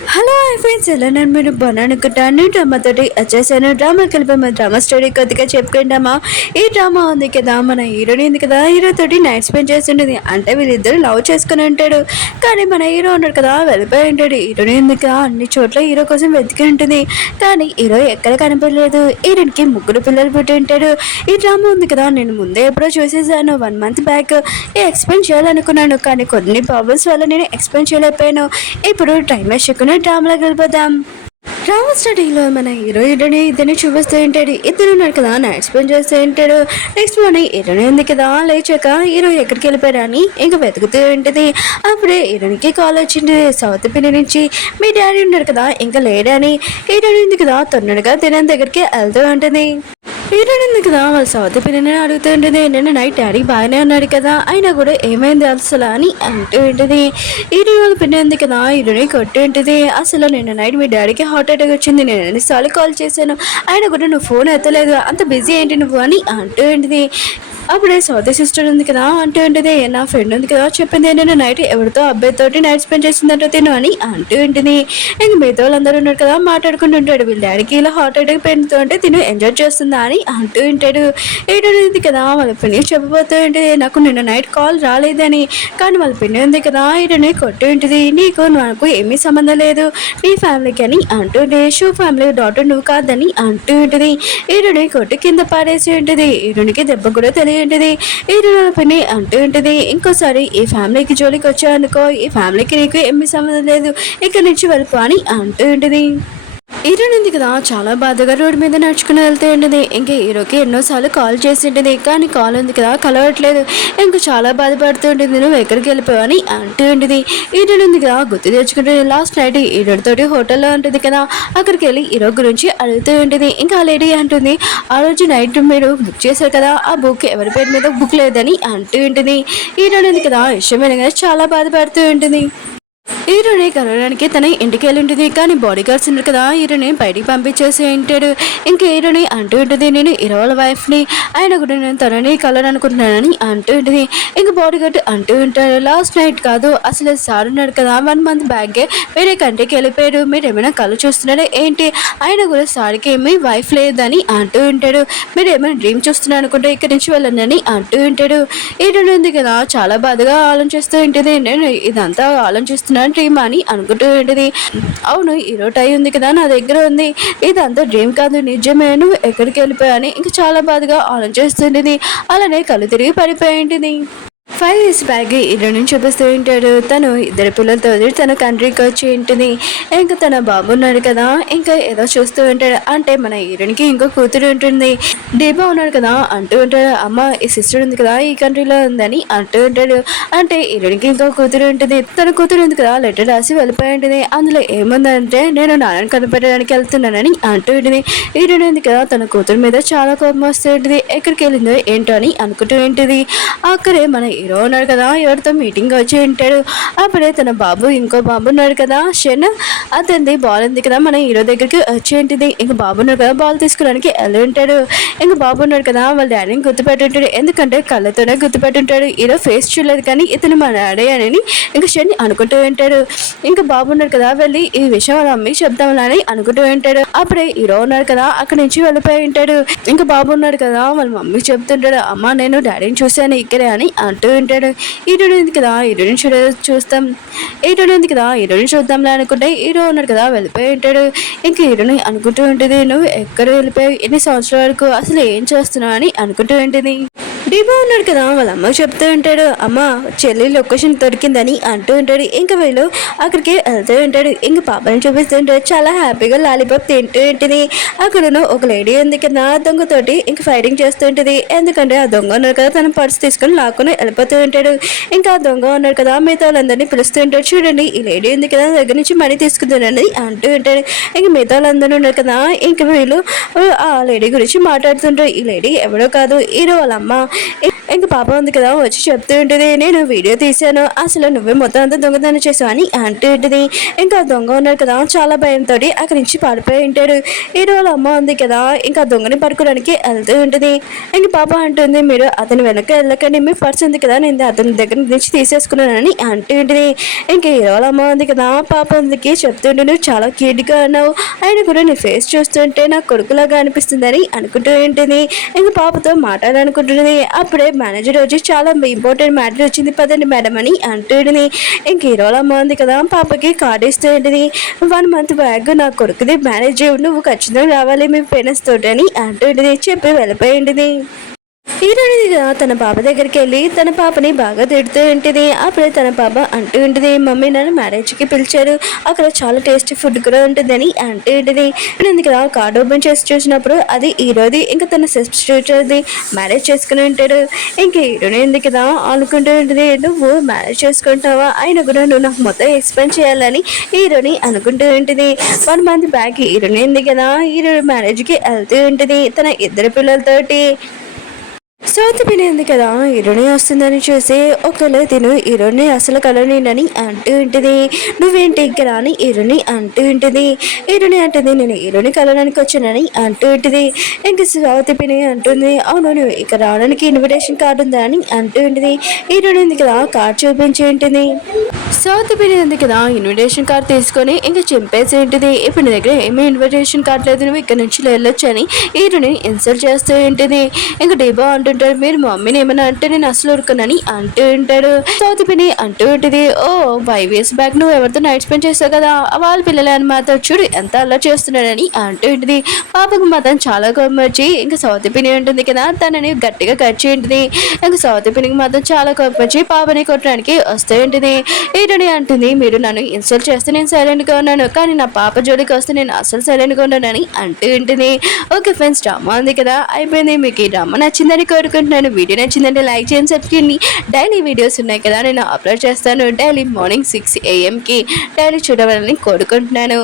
Hello hi friends, ఎలా నేను మీరు బాగున్నాను. డ్రామాతోటి వచ్చేసాను. డ్రామా కలిపి డ్రామా స్టోరీ కొద్దిగా చెప్పుకుంటామా. ఈ డ్రామా ఉంది కదా, మన హీరోని ఉంది కదా, హీరో తోటి నైట్ స్పెండ్ చేస్తుండేది. అంటే వీళ్ళిద్దరు లవ్ చేసుకుని ఉంటాడు. కానీ మన హీరో ఉన్నాడు కదా, వెళ్ళిపోయి ఉంటాడు. హీరోని ఉంది కదా, అన్ని చోట్ల హీరో కోసం వెతికి ఉంటుంది. కానీ హీరో ఎక్కడ కనపడలేదు. హీరోనికి ముగ్గురు పిల్లలు పుట్టి ఉంటాడు. ఈ డ్రామా ఉంది కదా, నేను ముందే ఎప్పుడో చూసేసాను 1 month బ్యాక్. ఎక్స్ప్లెయిన్ చేయాలనుకున్నాను, కానీ కొన్ని ప్రాబ్లమ్స్ వల్ల నేను ఎక్స్ప్లెయిన్ చేయలేకపోయాను. ఇప్పుడు టైం వేసుకుని డ్రామాలోకి వెళ్ళిపోదాం. డ్రామా స్టడీలో మన హీరో హీరోని ఇద్దరిని చూపిస్తూ ఉంటాడు. ఇద్దరు ఉన్నారు కదా, నైట్ స్పెండ్ చేస్తూ ఉంటాడు. నెక్స్ట్ మార్నింగ్ హీరోని ఉంది కదా, లేచాక హీరో ఎక్కడికి వెళ్ళిపోయారా అని ఇంకా వెతుకుతూ ఉంటుంది. అప్పుడే హీరోనికి కాల్ వచ్చింది సౌత్ పిన్ని నుంచి. మీ డాడీ ఉన్నాడు కదా, ఇంకా లేడని. హీరోని ఉంది కదా, తొందరగా తినని దగ్గరికి వెళ్తూ ఉంటుంది. హీరోయిన్ కదా, వాళ్ళ సౌత్ పిల్లని అడుగుతూ ఉంటుంది. నిన్న నైట్ డాడీ బాగానే ఉన్నాడు కదా, అయినా కూడా ఏమైంది అసలు అని అంటూ ఉంటుంది. హీరోయిన్ వాళ్ళ పిన్ని ఉంది కదా, హీరోని కొట్టి ఉంటుంది. అసలు నిన్న నైట్ మీ డాడీకి హార్ట్ అటాక్ వచ్చింది, నేను ఎన్నిసార్లు కాల్ చేశాను, అయినా కూడా నువ్వు ఫోన్ ఎత్తలేదు, అంత బిజీ ఏంటి నువ్వు అని అంటూ ఉంటుంది. అప్పుడే సౌదీ సిస్టర్ ఉంది కదా అంటూ ఉంటుంది. నా ఫ్రెండ్ ఉంది కదా చెప్పింది, నేను నైట్ ఎవరితో అబ్బాయితోటి నైట్ స్పెండ్ చేసిందంటో తిను అని అంటూ ఉంటుంది. ఇంక మిగతా వాళ్ళందరూ ఉన్నారు కదా, మాట్లాడుకుంటుంటాడు. వీళ్ళ డాడీకి ఇలా హార్ట్ అటాక్ పెయింట్తో ఉంటే తిను ఎంజాయ్ చేస్తుందా అని అంటూ ఉంటాడు. ఏంటంటే కదా, వాళ్ళ పిన్ని చెప్పబోతూ ఉంటుంది, నాకు నిన్న నైట్ కాల్ రాలేదని. కానీ వాళ్ళ పిన్ని ఉంది కదా, ఈడని కొట్టి ఉంటుంది. నీకు నాకు ఏమీ సంబంధం లేదు నీ ఫ్యామిలీకి అని అంటుంటే, షూ ఫ్యామిలీ డాటర్ నువ్వు కాదని అంటూ ఉంటుంది. ఈడని కొట్టి కింద పాడేసి ఉంటుంది. ఈడునికి దెబ్బ కూడా తెలియ ఉంటుంది. ఈ పిన్ని అంటూ ఉంటుంది, ఇంకోసారి ఈ ఫ్యామిలీకి జోలికి వచ్చానుకో, ఈ ఫ్యామిలీకి నీకు ఏమీ సంబంధం లేదు, ఇక్కడి నుంచి వెళ్ళిపో అని అంటూ ఉంటుంది. హీరోయిన్ ఉంది కదా, చాలా బాధగా రోడ్డు మీద నడుచుకుని వెళ్తూ ఉంటుంది. ఇంకా హీరోకి ఎన్నోసార్లు కాల్ చేసి ఉంటుంది, కానీ కాల్ ఉంది కదా కలవట్లేదు. ఇంకా చాలా బాధపడుతూ ఉంటుంది. నువ్వు ఎక్కడికి వెళ్ళిపోయావు అని అంటూ ఉంటుంది. హీరోయిన్ ఉంది కదా, గుర్తు తెచ్చుకుంటుంది. లాస్ట్ నైట్ హీరోతోటి హోటల్లో ఉంటుంది కదా, అక్కడికి వెళ్ళి హీరో గురించి అడుగుతూ ఉంటుంది. ఇంకా ఆ లేడీ అంటుంది, ఆ రోజు నైట్ మీరు బుక్ చేశారు కదా, ఆ బుక్ ఎవరి పేరు మీద బుక్ లేదని అంటూ ఉంటుంది. హీరోయిన్ ఉంది కదా, విషయమైన చాలా బాధపడుతూ ఉంటుంది. హీరోని కలవడానికి తన ఇంటికి వెళ్ళి ఉంటుంది. కానీ బాడీ గార్డ్స్ ఉన్నారు కదా, హీరోని బయటికి పంపించేసి ఉంటాడు. ఇంకా హీరోని అంటూ ఉంటుంది, నేను హీరో వాళ్ళ వైఫ్ని, ఆయన కూడా నేను తనని కలవాలనుకుంటున్నానని అంటూ ఉంటుంది. ఇంకా బాడీ గార్డ్ అంటూ ఉంటాడు, లాస్ట్ నైట్ కాదు అసలు సార్ ఉన్నాడు కదా, 1 month బ్యాకే వేరే కంట్రీకి వెళ్ళిపోయాడు, మీరు ఏమైనా కళ్ళు చూస్తున్నారా ఏంటి, ఆయన కూడా సార్కి ఏమీ వైఫ్ లేదని అంటూ ఉంటాడు. మీరు ఏమైనా డ్రీమ్ చూస్తున్నారు అనుకుంటే ఇక్కడి నుంచి వెళ్ళండి అని అంటూ ఉంటాడు. హీరోని ఉంది కదా, చాలా బాధగా ఆలోచిస్తూ ఉంటుంది. నేను ఇదంతా ఆలోచిస్తున్నాను డ్రీమ్ అని అనుకుంటూ ఉంటుంది. అవును, హీరో టై ఉంది కదా నా దగ్గర ఉంది, ఇదంతా డ్రీమ్ కాదు నిజమే, నువ్వు ఎక్కడికి వెళ్ళిపోయాని ఇంకా చాలా బాధగా ఆలోచిస్తుంటుంది. అలానే కళ్ళు తిరిగి పడిపోయి ఉంటుంది. 5 years బ్యాగ్ హీరోని చూపిస్తూ ఉంటాడు. తను ఇద్దరు పిల్లలతో తన కంట్రీకి వచ్చి ఉంటుంది. ఇంకా తన బాబు ఉన్నాడు కదా, ఇంకా ఏదో చూస్తూ ఉంటాడు. అంటే మన హీరోనికి ఇంకో కూతురు ఉంటుంది. దీపా ఉన్నాడు కదా అంటూ ఉంటాడు, అమ్మ ఈ సిస్టర్ ఉంది కదా ఈ కంట్రీలో ఉందని అంటూ ఉంటాడు. అంటే హీరోనికి ఇంకో కూతురు ఉంటుంది. తన కూతురు ఉంది కదా, లెటర్ రాసి వెళ్ళిపోయి ఉంటుంది. అందులో ఏముందంటే, నేను నాన్నని కనిపెట్టడానికి వెళ్తున్నానని అంటూ ఉంటుంది. హీరోని ఉంది కదా, తన కూతురు మీద చాలా కోపం వస్తూ ఉంటుంది. ఎక్కడికి వెళ్ళిందో ఏంటో అని అనుకుంటూ ఉంటుంది. అక్కడే మన హీరో ఉన్నాడు కదా, ఎవరితో మీటింగ్ వచ్చి ఉంటాడు. అప్పుడే తన బాబు ఇంకో బాబు ఉన్నాడు కదా షన్, అతనిది బాల్ ఉంది కదా మన హీరో దగ్గరికి వచ్చి ఉంటుంది. ఇంక బాబు ఉన్నాడు కదా, బాల్ తీసుకోవడానికి వెళ్ళి ఉంటాడు. ఇంక బాబు ఉన్నాడు కదా, వాళ్ళ డాడీని గుర్తుపెట్టుంటాడు. ఎందుకంటే కళ్ళతోనే గుర్తుపెట్టుంటాడు. హీరో ఫేస్ చూడలేదు కానీ ఇతను మా డాడీ అని ఇంక షన్ అనుకుంటూ ఉంటాడు. ఇంకా బాబు ఉన్నాడు కదా, వెళ్ళి ఈ విషయం వాళ్ళ అమ్మకి చెప్తామని అనుకుంటూ ఉంటాడు. అప్పుడే హీరో ఉన్నాడు కదా, అక్కడి నుంచి వెళ్ళిపోయి ఉంటాడు. ఇంకా బాబు ఉన్నాడు కదా, వాళ్ళ మమ్మీకి చెప్తుంటాడు, అమ్మ నేను డాడీని చూశాను ఇక్కడే అని అంటూ ఉంటాడు. హీరోని ఉంది కదా, హీరోని చూస్తాం, హీరోని ఉంది కదా, హీరోని చూద్దాంలే అనుకుంటే హీరో ఉన్నాడు కదా వెళ్ళిపోయి ఉంటాడు. ఇంకా హీరోని అనుకుంటూ ఉంటుంది, నువ్వు ఎక్కడ వెళ్ళిపోయావు, ఎన్ని సంవత్సరాల వరకు అసలు ఏం చేస్తున్నావు అని అనుకుంటూ ఉంటుంది. దీపా ఉన్నాడు కదా, వాళ్ళ అమ్మ చెప్తూ ఉంటాడు, అమ్మ చెల్లి లొకేషన్ దొరికిందని అంటూ ఉంటాడు. ఇంకా వీళ్ళు అక్కడికి వెళ్తూ ఉంటాడు. ఇంకా పాపని చూపిస్తూ ఉంటాడు, చాలా హ్యాపీగా లాలీపాప్ తింటూ ఉంటుంది. అక్కడను ఒక లేడీ ఉంది కదా, దొంగతోటి ఇంకా ఫైటింగ్ చేస్తూ ఉంటుంది. ఎందుకంటే ఆ దొంగ ఉన్నారు కదా, తన పర్స్ తీసుకొని లాక్కుని వెళ్ళిపోతూ ఉంటాడు. ఇంకా ఆ దొంగ ఉన్నాడు కదా, మిగతా వాళ్ళందరినీ పిలుస్తూ ఉంటాడు. చూడండి ఈ లేడీ ఉంది కదా, దగ్గర నుంచి మనీ తీసుకుంటానని అంటూ ఉంటాడు. ఇంకా మిగతా వాళ్ళందరూ ఉన్నారు కదా, ఇంకా వీళ్ళు ఆ లేడీ గురించి మాట్లాడుతుంటారు. ఈ లేడీ ఎవరో కాదు, హీరో వాళ్ళ అమ్మ. ఇంక పాప ఉంది కదా వచ్చి చెప్తూ ఉంటుంది, నేను వీడియో తీశాను, అసలు నువ్వే మొత్తం అంతా దొంగతనం చేసావు అని అంటూ ఉంటుంది. ఇంకా దొంగ ఉన్నాడు కదా చాలా భయంతో అక్కడి నుంచి పడిపోయి ఉంటాడు. ఈ రోజు అమ్మ ఉంది కదా ఇంకా దొంగని పడుకోవడానికి వెళ్తూ ఉంటుంది. ఇంక పాప అంటుంది, మీరు అతని వెనక వెళ్ళకండి, మీ పర్స్ ఉంది కదా నేను అతని దగ్గర నుంచి తీసేసుకున్నానని అంటూ ఉంటుంది. ఇంక ఈ రోజు అమ్మ ఉంది కదా పాప ఉందికి చెప్తుంటే, నువ్వు చాలా క్యూట్గా అన్నావు, ఆయన కూడా నీ ఫేస్ చూస్తుంటే నాకు కొడుకులాగా అనిపిస్తుందని అనుకుంటూ ఉంటుంది. ఇంక పాపతో మాట్లాడాలనుకుంటుంది. అప్పుడే మేనేజర్ వచ్చి చాలా ఇంపార్టెంట్ మ్యాటర్ వచ్చింది పదండి మేడం అని అంటుంది. ఇంక హీరోల అమ్మ ఉంది కదా పాపకి కార్డు ఇస్తూ ఉంటుంది. 1 month బ్యాగ్ నా కొడుకుది మేనేజర్, నువ్వు ఖచ్చితంగా రావాలి మీ పేరెంట్స్ తోటి అని అంటుంది. చెప్పి వెళ్ళిపోయింది. హీరోయిన్ తన పాప దగ్గరికి వెళ్ళి తన పాపని బాగా తిడుతూ ఉంటుంది. అప్పుడే తన పాప అంటూ ఉంటుంది, మమ్మీ నన్ను మ్యారేజ్కి పిలిచారు, అక్కడ చాలా టేస్టీ ఫుడ్ కూడా ఉంటుందని అంటూ ఉంటుంది. ఎందుకు కార్డు ఓపెన్ చేసి చూసినప్పుడు అది హీరోది, ఇంకా తన సిస్టర్ది మ్యారేజ్ చేసుకుని ఉంటాడు. ఇంక హీరోయిన్ ఎందుకు కదా అనుకుంటూ ఉంటుంది, నువ్వు మ్యారేజ్ చేసుకుంటావా, అయినా కూడా నువ్వు నాకు మొత్తం ఎక్స్ప్లెయిన్ చేయాలని హీరోని అనుకుంటూ ఉంటుంది. 1 month బ్యాక్ హీరోయిన్ ఎందుకు కదా హీరో మ్యారేజ్కి వెళ్తూ ఉంటుంది తన 2 పిల్లలతోటి. సౌత్ ఉంది కదా హీరోని వస్తుందని చూసి ఒకవేళ తిను హీరోని అసలు కలనేనని అంటూ ఉంటుంది. నువ్వేంటి ఇక్కడ అని హీరోని అంటూ ఉంటుంది. హీరోని అంటుంది, నేను హీరోని కలవడానికి వచ్చానని అంటూ ఉంటుంది. ఇంక సౌత్ అంటుంది, అవును నువ్వు ఇక్కడ రావడానికి ఇన్విటేషన్ కార్డు ఉందా అని అంటూ ఉంటుంది. హీరోని ఉంది కదా కార్డు చూపించి ఉంటుంది. సౌత్ ఉంది కదా ఇన్విటేషన్ కార్డు తీసుకొని ఇంకా చింపేసి ఉంటుంది. ఇప్పుడు నీ దగ్గర ఏమీ ఇన్విటేషన్ కార్డు లేదు, నువ్వు ఇక్కడ నుంచి వెళ్ళొచ్చు అని హీరోని ఇన్సల్ట్ చేస్తూ ఉంటుంది. ఇంకా డీబా అంటుంటాడు, మీరు మమ్మీని ఏమైనా అంటే నేను అసలు ఉరుకునని అంటూ ఉంటాడు. సౌత్ అంటూ ఉంటుంది, ఓ 5 years బ్యాక్ నువ్వు ఎవరితో నైట్ స్పెండ్ చేస్తావు కదా వాళ్ళ పిల్లలే అని మాత్రం చూడు ఎంత అలా చేస్తున్నాడని అంటూ ఉంటుంది. పాపకు మాత్రం చాలా కోపం వచ్చి ఇంకా సౌత్ ఉంటుంది కదా తనని గట్టిగా కట్ ఉంటుంది. ఇంకా సౌత్ మాత్రం చాలా కోపం వచ్చి పాపని కొట్టడానికి వస్తూ ఉంటుంది. హీరోని అంటుంది, మీరు నన్ను ఇన్సల్ట్ చేస్తే నేను సైలెంట్గా ఉన్నాను, కానీ నా పాప జోలికి వస్తే నేను అసలు సైలెంట్గా ఉన్నానని అంటూ ఉంటుంది. ఓకే ఫ్రెండ్స్, డ్రామా ఉంది కదా అయిపోయింది. మీకు ఈ డ్రామా నచ్చిందని కోరుకుంటున్నాను. వీడియో నచ్చిందంటే లైక్ చేయండి, సబ్స్క్రైబ్ చేయండి. డైలీ వీడియోస్ ఉన్నాయి కదా నేను అప్లోడ్ చేస్తాను, డైలీ మార్నింగ్ 6 AM డైలీ చూడవాలని కోరుకుంటున్నాను.